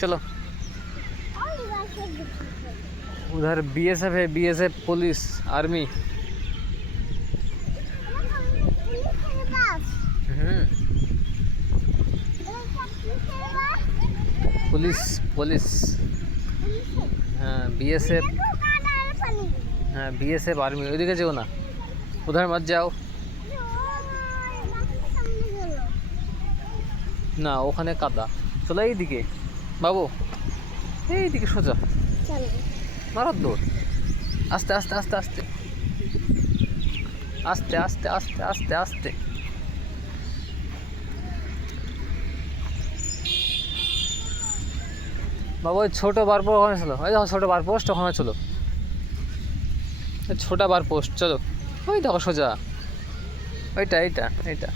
चलो। उधर बीएसएफ है, BSF police army. Police police हाँ बीएसएफ, हाँ बीएसएफ आर्मी। ওইদিকে যেও না, उधर मत जाओ না, ওখানে কাদা। চলো এইদিকে বাবু, এইদিকে সোজা মারো দৌড়। আস্তে আস্তে আস্তে আস্তে আস্তে আস্তে আস্তে আস্তে আস্তে। বাবু ওই ছোটো বার পোস্ট ওখানে ছিল, ওই দেখো ছোটো বার পোস্ট ওখানে ছিল, ছোটা বার পোস্ট। চলো ওই দেখো সোজা, ওইটা এইটা এইটা,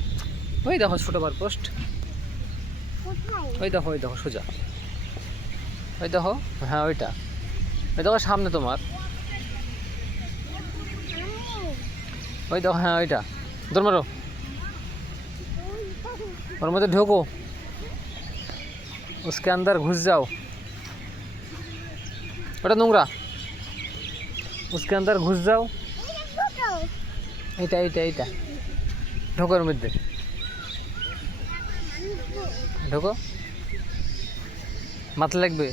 ওই দেখো ছোটো বার পোস্ট, ওই দেখো সোজা, ওই দেখো। হ্যাঁ ওইটা, ওই দেখো সামনে তোমার, ওই দেখো। হ্যাঁ ওইটা, দৌড় মারো, ওর মধ্যে ঢোকো, उसके अंदर घुस जाओ। ওটা নোংরা, उसके अंदर घुस जाओ। এইটা এইটা এইটা, ঢোকোর মধ্যে ঢোকো, মাথা লাগবে।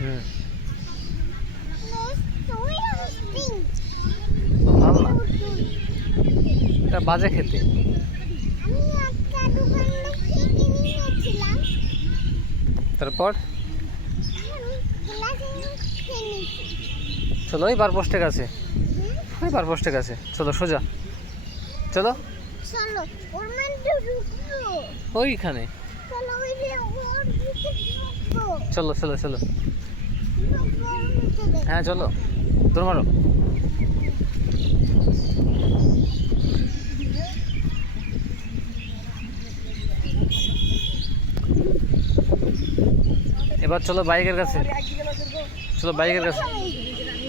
হুম ভালো না, এটা বাজে খেতে। তারপর চলো ওই বার পোস্টের কাছে, ওই বার পোস্টের কাছে চলো সোজা, চলো ওইখানে, চলো চলো চলো। হ্যাঁ চলো, দৌড় মারো। এবার চলো বাইকের কাছে, চলো বাইকের কাছে।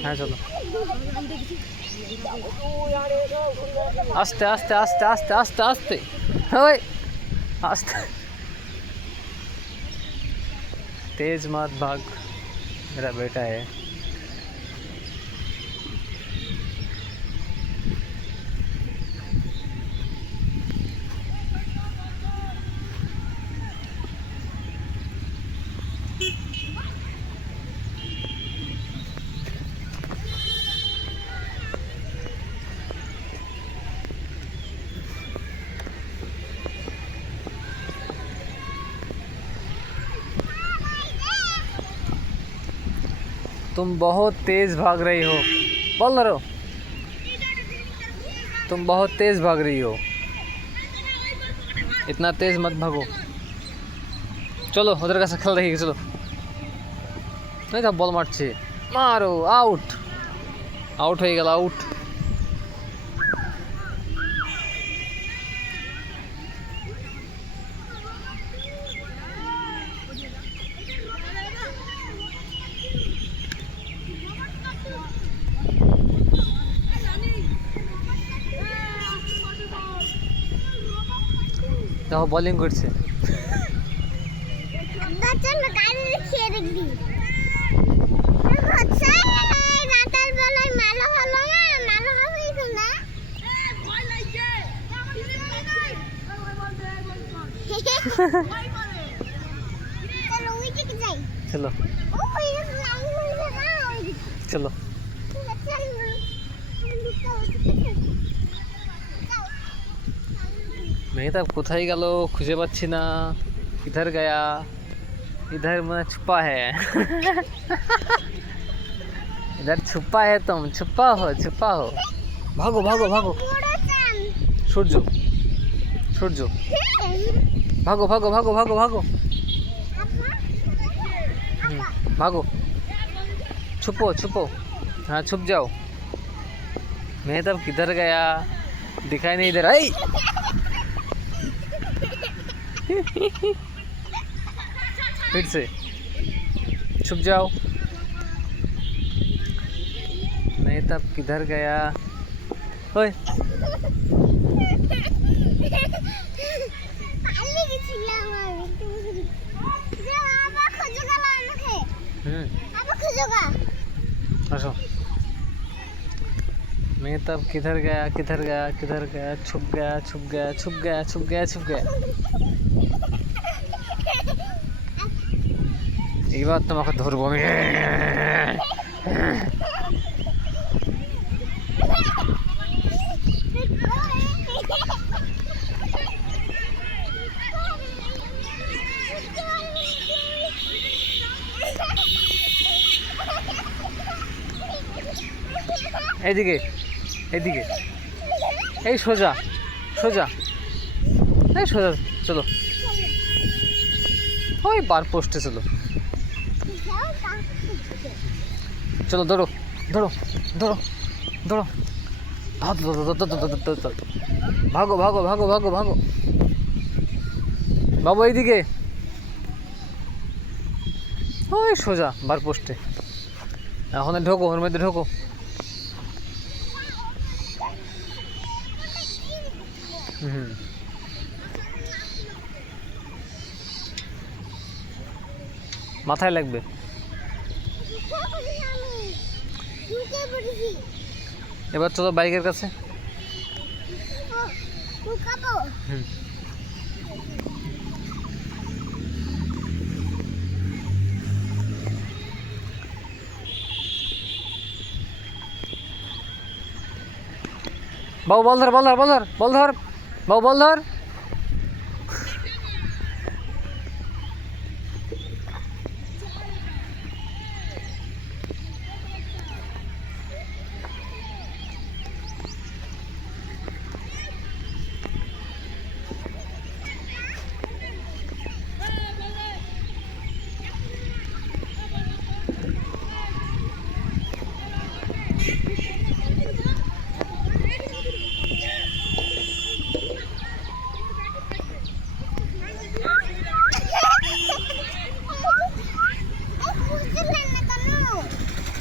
হ্যাঁ চলো, আস্তে আস্তে আস্তে আস্তে আস্তে আস্তে, ওই আস্তে, तेज मत भाग, मेरा बेटा है। तुम बहुत तेज भाग रही हो, बोल रहे हो, तुम बहुत तेज भाग रही हो, इतना तेज मत भागो। चलो उधर का खेल देखिए, चलो। नहीं था बॉल मारছে, मारो, आउट, आउट হয়ে গেল, आउट। দেখো বোলিং করছে, চলো চলো। মেহতাব কোথায় গেল খুঁজে পাচ্ছি না, किधर गया, इधर मैं छुपा है। इधर छुपा है, तुम छुपा हो, छुपा हो, भागो भागो भागो, सूरज सूरज, भागो भागो भागो भागो भागो, भागो, छुपो छुपो, हाँ छुप जाओ। मेहताब किधर गया, दिखाई नहीं दे रहा। फिर से छुप जाओ। मेहताब किधर गया, ओए मेहताब किधर गया किधर गया किधर गया, छुप गया छुप गया छुप गया छुप गया छुप गया। এবার তোমাকে ধরবো আমি। এইদিকে এইদিকে, এই সোজা সোজা, এই সোজা চলো, ওই বার পোস্টে চলো, চলো ধরো ধরো ধরো ধরো, ভাগো ভাগো ভাগো ভাগো ভাগো। বাবু এইদিকে, ওই সোজা বার পোস্টে। এখন ঢোকো, ওর মধ্যে ঢোকো। হুম, মাথায় লাগবে। এবার চলো বাইকের কাছে। হুম, বাবু বল ধর বল ধর বল ধর বল ধর, বাবু বল ধর।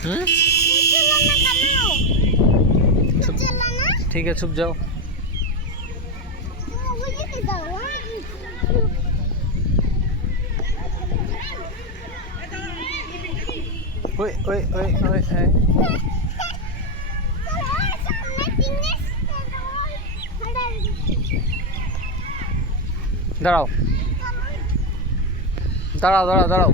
হুম, ठीक है छुप जाओ। ओए ओए ओए ओए ओए, दाঁড়াও দাঁড়াও দাঁড়াও দাঁড়াও।